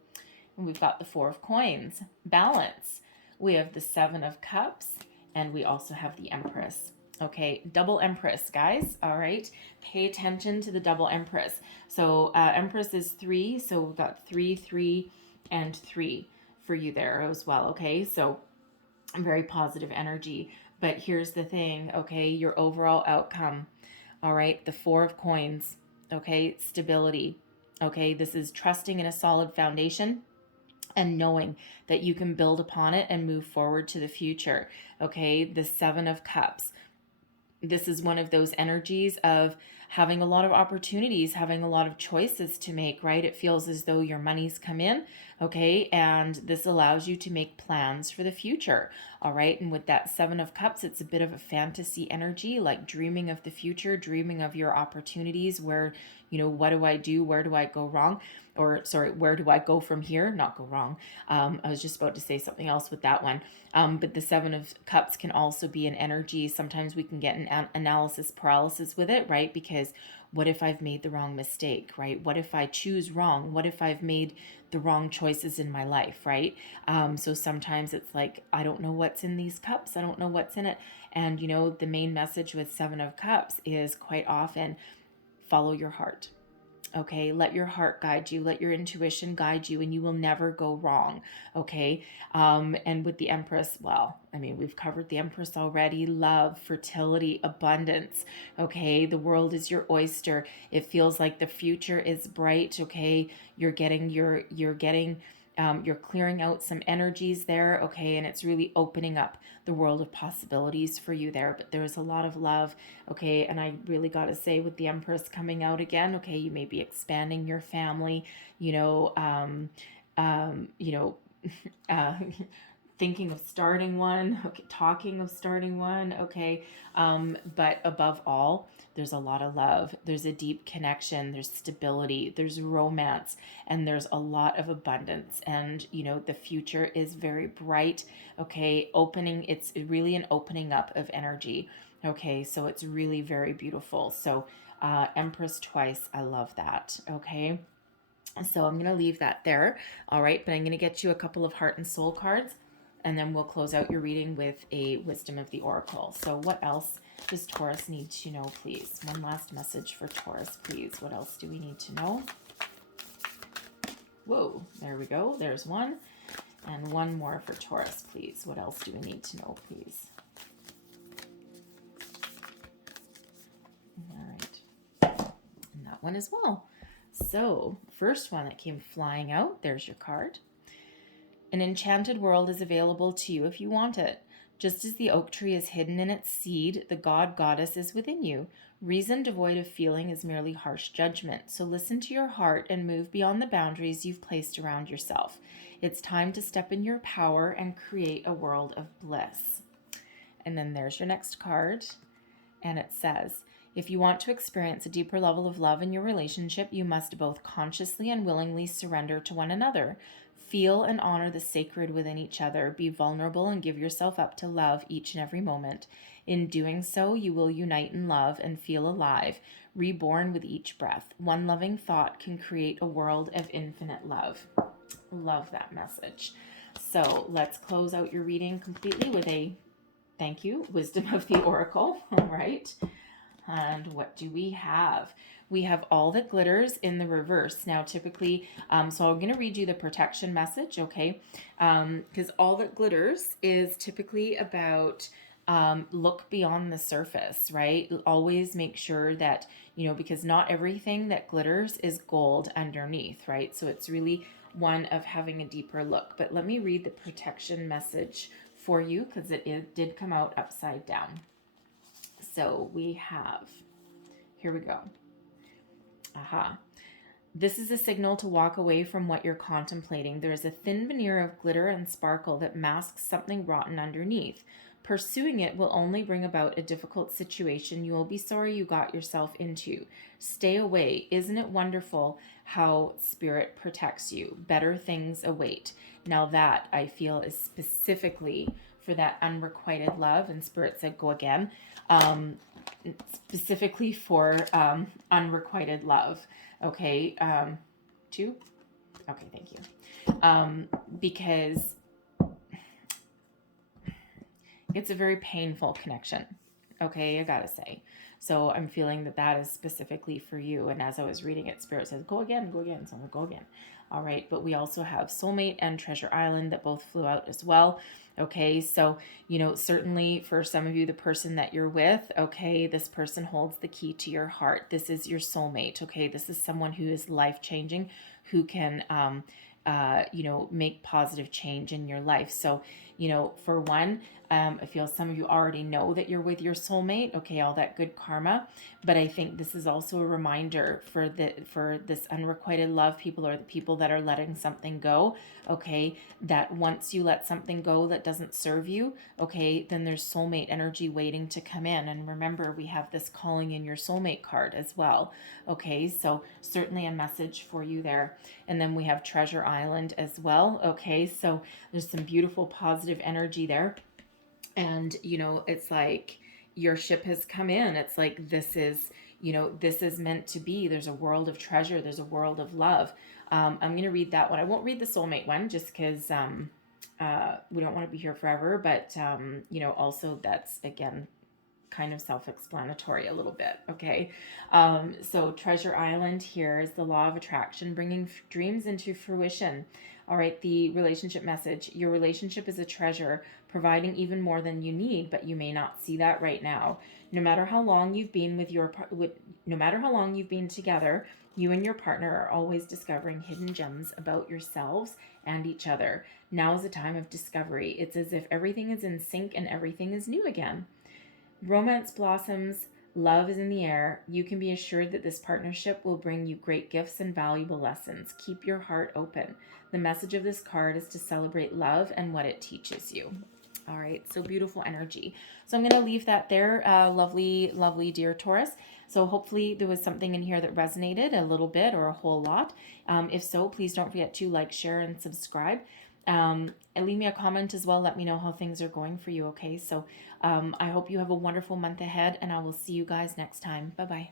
And we've got the Four of Coins, balance. We have the Seven of Cups, and we also have the Empress. Okay, double Empress, guys. All right, pay attention to the double Empress. So Empress is 3, so we've got 3, 3, and 3 for you there as well. Okay, so very positive energy. But here's the thing, okay, your overall outcome. All right, the Four of Coins. Okay, stability. Okay, this is trusting in a solid foundation and knowing that you can build upon it and move forward to the future. Okay, the Seven of Cups. This is one of those energies of having a lot of opportunities, having a lot of choices to make, right? It feels as though your money's come in, okay? And this allows you to make plans for the future, all right? And with that Seven of Cups, it's a bit of a fantasy energy, like dreaming of the future, dreaming of your opportunities, where, you know, what do I do? Where do I go wrong? Or sorry, where do I go from here? Not go wrong. I was just about to say something else with that one. But the Seven of Cups can also be an energy. Sometimes we can get an analysis paralysis with it, right? Because what if I've made the wrong mistake, right? What if I choose wrong? What if I've made the wrong choices in my life, right? So sometimes it's like, I don't know what's in these cups. I don't know what's in it. And, you know, the main message with Seven of Cups is quite often follow your heart. Okay, let your heart guide you, let your intuition guide you, and you will never go wrong. Okay, and with the Empress, well, I mean, we've covered the Empress already. Love, fertility, abundance. Okay, the world is your oyster. It feels like the future is bright. Okay, you're clearing out some energies there, okay, and it's really opening up the world of possibilities for you there. But there's a lot of love, okay, and I really got to say, with the Empress coming out again, okay, you may be expanding your family, you know, you know, uh, thinking of starting one, okay, talking of starting one, okay. But above all, there's a lot of love, there's a deep connection, there's stability, there's romance, and there's a lot of abundance. And the future is very bright, okay. It's really an opening up of energy, okay. So it's really very beautiful. So Empress twice, I love that, okay. So I'm going to leave that there. All right. But I'm going to get you a couple of heart and soul cards, and then we'll close out your reading with a wisdom of the oracle. So what else does Taurus need to know, please? One last message for Taurus, please. What else do we need to know? Whoa, there we go. There's one. And one more for Taurus, please. What else do we need to know, please? All right. And that one as well. So, first one that came flying out, there's your card. An enchanted world is available to you if you want it. Just as the oak tree is hidden in its seed, the goddess is within you. Reason devoid of feeling is merely harsh judgment. So listen to your heart and move beyond the boundaries you've placed around yourself. It's time to step in your power and create a world of bliss. And then there's your next card. And it says, if you want to experience a deeper level of love in your relationship, you must both consciously and willingly surrender to one another. Feel and honor the sacred within each other. Be vulnerable and give yourself up to love each and every moment. In doing so, you will unite in love and feel alive, reborn with each breath. One loving thought can create a world of infinite love. Love that message. So let's close out your reading completely with a thank you, wisdom of the oracle. All right. And what do we have? We have all that glitters in the reverse. Now, typically, so I'm going to read you the protection message, okay? Because all that glitters is typically about look beyond the surface, right? Always make sure that, because not everything that glitters is gold underneath, right? So it's really one of having a deeper look. But let me read the protection message for you, because it did come out upside down. So we have, here we go. Aha. This is a signal to walk away from what you're contemplating. There is a thin veneer of glitter and sparkle that masks something rotten underneath. Pursuing it will only bring about a difficult situation you will be sorry you got yourself into. Stay away. Isn't it wonderful how spirit protects you? Better things await. Now that, I feel, is specifically for that unrequited love, and spirit said go again. Specifically for unrequited love. Okay, 2? Okay, thank you. Because it's a very painful connection. Okay, I gotta say. So I'm feeling that is specifically for you. And as I was reading it, spirit says, go again. So I'm gonna go again. All right, but we also have Soulmate and Treasure Island that both flew out as well. Okay, so, certainly for some of you, the person that you're with, okay, this person holds the key to your heart. This is your soulmate, okay? This is someone who is life-changing, who can, make positive change in your life. So, for one, I feel some of you already know that you're with your soulmate, okay, all that good karma. But I think this is also a reminder for this unrequited love people, or the people that are letting something go, okay, that once you let something go that doesn't serve you, okay, then there's soulmate energy waiting to come in. And remember, we have this calling in your soulmate card as well, okay, so certainly a message for you there. And then we have Treasure Island as well, okay, so there's some beautiful positive energy there. And, it's like your ship has come in. It's like this is meant to be. There's a world of treasure. There's a world of love. I'm going to read that one. I won't read the soulmate one just because we don't want to be here forever. But, also that's, again, kind of self-explanatory a little bit, okay? So Treasure Island here is the law of attraction, bringing dreams into fruition. All right, the relationship message. Your relationship is a treasure, providing even more than you need, but you may not see that right now. No matter how long you've been no matter how long you've been together, you and your partner are always discovering hidden gems about yourselves and each other. Now is a time of discovery. It's as if everything is in sync and everything is new again. Romance blossoms Love is in the air. You can be assured that this partnership will bring you great gifts and valuable lessons. Keep your heart open. The message of this card is to celebrate love and what it teaches you. All right, so beautiful energy. So I'm going to leave that there, lovely, lovely dear Taurus. So hopefully there was something in here that resonated a little bit or a whole lot. If so, please don't forget to like, share, and subscribe. And leave me a comment as well. Let me know how things are going for you, okay? So I hope you have a wonderful month ahead, and I will see you guys next time. Bye-bye.